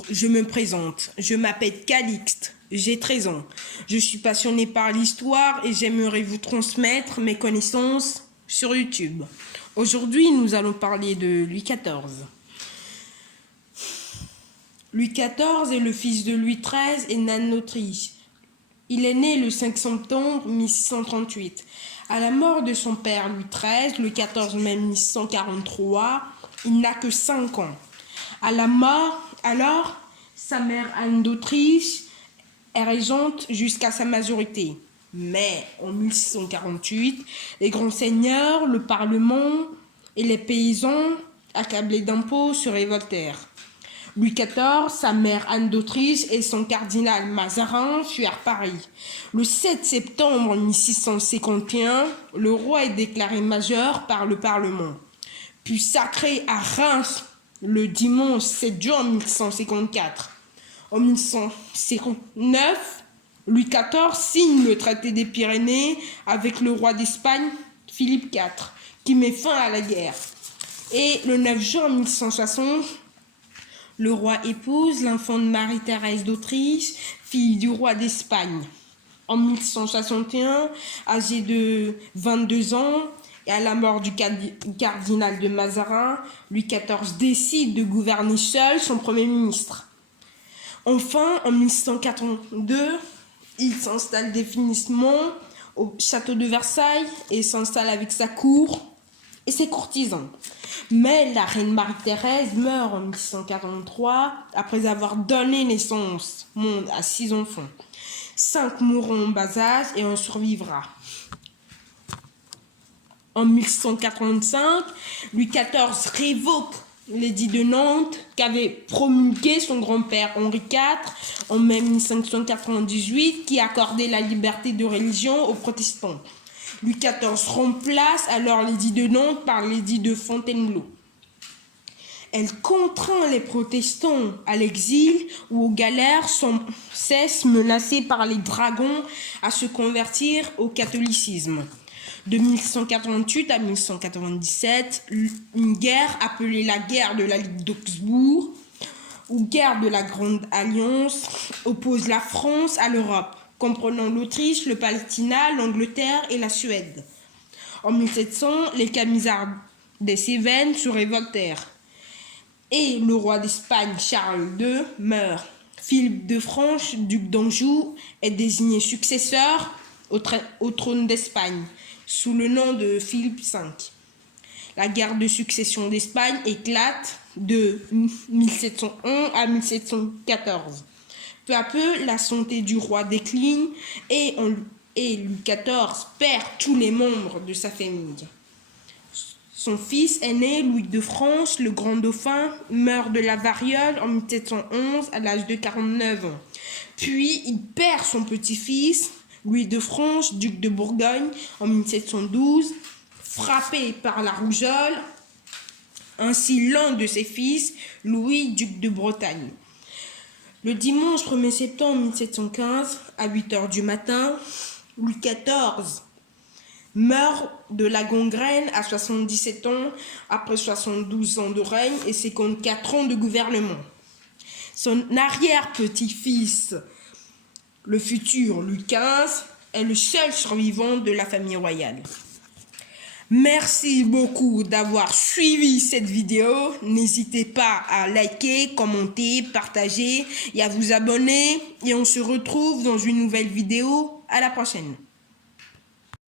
Bonjour, je me présente. Je m'appelle Calixte, j'ai 13 ans. Je suis passionné par l'histoire et j'aimerais vous transmettre mes connaissances sur YouTube. Aujourd'hui, nous allons parler de Louis XIV. Louis XIV est le fils de Louis XIII et d'Anne d'Autriche. Il est né le 5 septembre 1638. À la mort de son père Louis XIII, le 14 mai 1643, il n'a que 5 ans. À la mort, alors, sa mère Anne d'Autriche est régente jusqu'à sa majorité. Mais en 1648, les grands seigneurs, le Parlement et les paysans, accablés d'impôts, se révoltèrent. Louis XIV, sa mère Anne d'Autriche et son cardinal Mazarin fuirent Paris. Le 7 septembre 1651, le roi est déclaré majeur par le Parlement, puis sacré à Reims le dimanche 7 juin 1654. En 1659, Louis XIV signe le traité des Pyrénées avec le roi d'Espagne, Philippe IV, qui met fin à la guerre. Et le 9 juin 1660, le roi épouse l'enfant de Marie-Thérèse d'Autriche, fille du roi d'Espagne. En 1661, âgé de 22 ans, et à la mort du cardinal de Mazarin, Louis XIV décide de gouverner seul son premier ministre. Enfin, en 1682, il s'installe définitivement au château de Versailles et s'installe avec sa cour et ses courtisans. Mais la reine Marie-Thérèse meurt en 1643 après avoir donné naissance au monde à 6 enfants. 5 mourront en bas âge et on survivra. En 1685, Louis XIV révoque l'édit de Nantes qu'avait promulgué son grand-père Henri IV en mai 1598 qui accordait la liberté de religion aux protestants. Louis XIV remplace alors l'édit de Nantes par l'édit de Fontainebleau. Elle contraint les protestants à l'exil ou aux galères sans cesse menacés par les dragons à se convertir au catholicisme. De 1188 à 1197, une guerre appelée la guerre de la Ligue d'Augsbourg ou guerre de la Grande Alliance oppose la France à l'Europe, comprenant l'Autriche, le Palatinat, l'Angleterre et la Suède. En 1700, les Camisards des Cévennes se révoltèrent et le roi d'Espagne Charles II meurt. Philippe de France, duc d'Anjou, est désigné successeur au trône d'Espagne sous le nom de Philippe V. La guerre de succession d'Espagne éclate de 1701 à 1714. Peu à peu, la santé du roi décline et Louis XIV perd tous les membres de sa famille. Son fils aîné, Louis de France, le grand dauphin, meurt de la variole en 1711 à l'âge de 49 ans. Puis, il perd son petit-fils, Louis de France, duc de Bourgogne, en 1712, frappé par la rougeole. Ainsi, l'un de ses fils, Louis, duc de Bretagne. Le dimanche 1er septembre 1715, à 8 h du matin, Louis XIV meurt de la gangrène à 77 ans, après 72 ans de règne et 54 ans de gouvernement. Son arrière-petit-fils, le futur Louis XV, est le seul survivant de la famille royale. Merci beaucoup d'avoir suivi cette vidéo. N'hésitez pas à liker, commenter, partager et à vous abonner. Et on se retrouve dans une nouvelle vidéo. À la prochaine.